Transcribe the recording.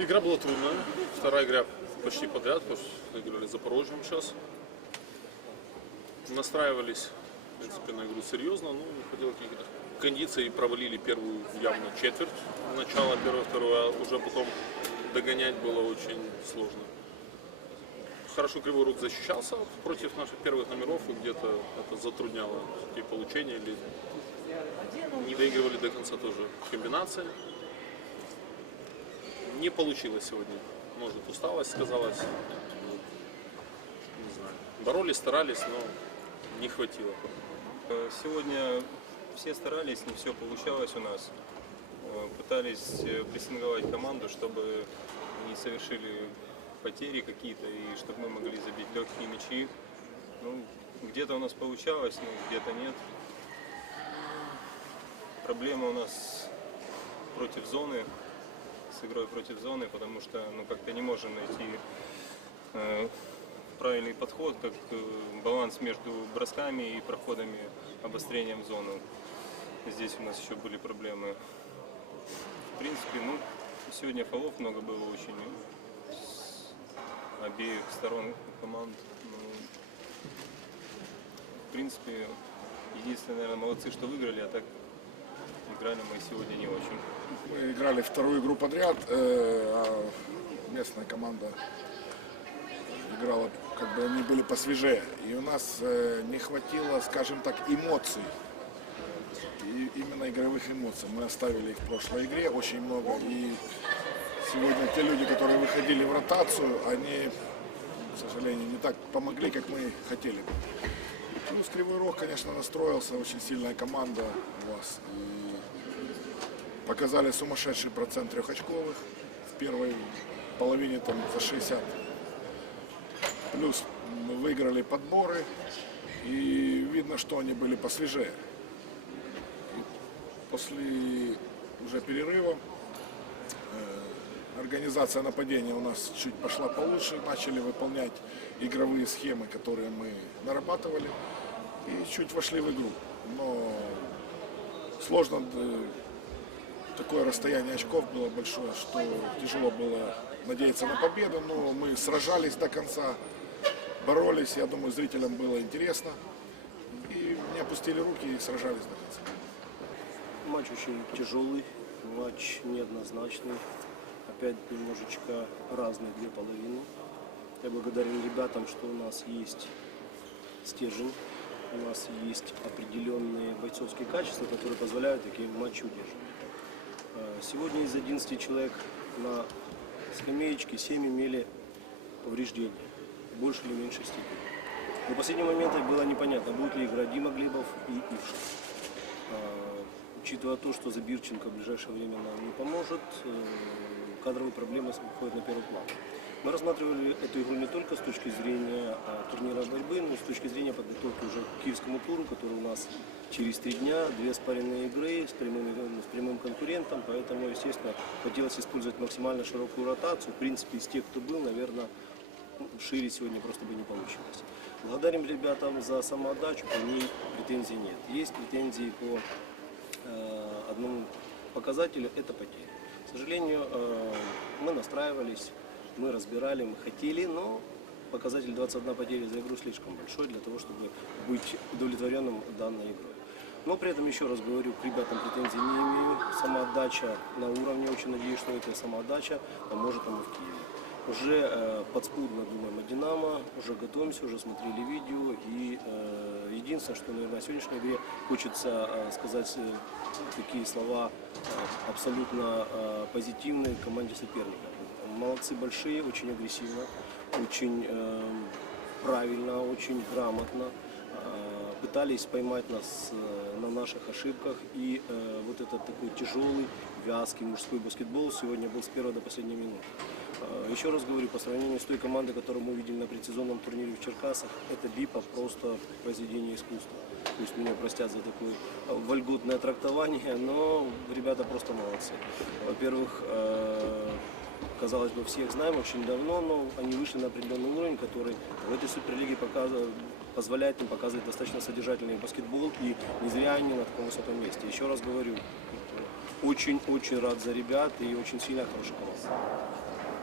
Игра была трудная. Вторая игра почти подряд, потому что играли с Запорожьем сейчас. Настраивались, в принципе, на игру серьезно, но не хватило каких-то кондиций провалили первую явно четверть. Начало первого, второго, а уже потом догонять было очень сложно. Хорошо Кривой Рог защищался против наших первых номеров, и где-то это затрудняло и получение, или не доигрывали до конца тоже комбинации. Не получилось сегодня. Может, усталость сказалась. Не знаю. Боролись, старались, но не хватило. Э, Сегодня все старались, не все получалось у нас. Э, Пытались э, прессинговать команду, чтобы не совершили потери какие-то и чтобы мы могли забить легкие мячи. Ну, где-то у нас получалось, но где-то нет. Проблема у нас против зоны, с игрой против зоны, потому что ну, как-то не можем найти э, правильный подход, как э, баланс между бросками и проходами, обострением в зону. Здесь у нас еще были проблемы. В принципе, ну, сегодня фолов много было очень с обеих сторон команд. Ну, в принципе, единственное, наверное, молодцы, что выиграли, а так играли мы сегодня не очень. Мы играли вторую игру подряд, э, а местная команда играла, как бы они были посвежее. И у нас э, не хватило, скажем так, эмоций. И именно игровых эмоций. Мы оставили их в прошлой игре очень много. И сегодня те люди, которые выходили в ротацию, они, к сожалению, не так помогли, как мы хотели бы. Плюс Кривой Рог, конечно, настроился, очень сильная команда у вас. И показали сумасшедший процент трехочковых в первой половине там за 60. Плюс мы выиграли подборы и видно, что они были посвежее. После уже перерыва э, организация нападения у нас чуть пошла получше, начали выполнять игровые схемы, которые мы нарабатывали и чуть вошли в игру. Но сложно э, такое расстояние очков было большое, что тяжело было надеяться на победу, но мы сражались до конца, боролись, я думаю, зрителям было интересно. И не опустили руки и сражались до конца. Матч очень тяжелый, матч неоднозначный. Опять немножечко разные две половины. Я благодарен ребятам, что у нас есть стержень, у нас есть определенные бойцовские качества, которые позволяют такие матчи удерживать. Э, Сегодня из 11 человек на скамеечке 7 имели повреждения, в большей или меньшей степени. До последнего момента было непонятно, будет ли играть Дима Глебов и Ившин. А, Учитывая то, что Забирченко в ближайшее время нам не поможет, э, кадровые проблемы выходят на первый план. Мы рассматривали эту игру не только с точки зрения а, турнира борьбы, но и с точки зрения подготовки уже к киевскому туру, который у нас через три дня, две спаренные игры с прямым, с прямым конкурентом, поэтому, естественно, хотелось использовать максимально широкую ротацию. В принципе, из тех, кто был, наверное, шире сегодня просто бы не получилось. Благодарим ребятам за самоотдачу, по ней претензий нет. Есть претензии по э, одному показателю, это потери. К сожалению, э, мы настраивались, мы разбирали, мы хотели, но показатель 21 потери за игру слишком большой для того, чтобы быть удовлетворенным данной игрой. Но при этом, еще раз говорю, к ребятам претензий не имею. Самоотдача на уровне, очень надеюсь, что эта самоотдача поможет нам в Киеве. Уже э, подспудно думаем о Динамо, уже готовимся, уже смотрели видео. И э, единственное, что, наверное, на сегодняшней игре хочется э, сказать э, такие слова э, абсолютно э, позитивные команде соперника. Молодцы большие, очень агрессивно, очень э, правильно, очень грамотно э, пытались поймать нас э, на наших ошибках. И э, вот этот такой тяжелый, вязкий мужской баскетбол сегодня был с первой до последней минуты. Э, Еще раз говорю, по сравнению с той командой, которую мы увидели на предсезонном турнире в Черкасах, это БИПа просто произведение искусства. Пусть меня простят за такое э, вольготное трактование, но ребята просто молодцы. Во-первых, э, казалось бы, всех знаем очень давно, но они вышли на определенный уровень, который в этой суперлиге показывает, позволяет им показывать достаточно содержательный баскетбол, и не зря они на таком высоком месте. Еще раз говорю, очень-очень рад за ребят и очень сильная хорошая команда.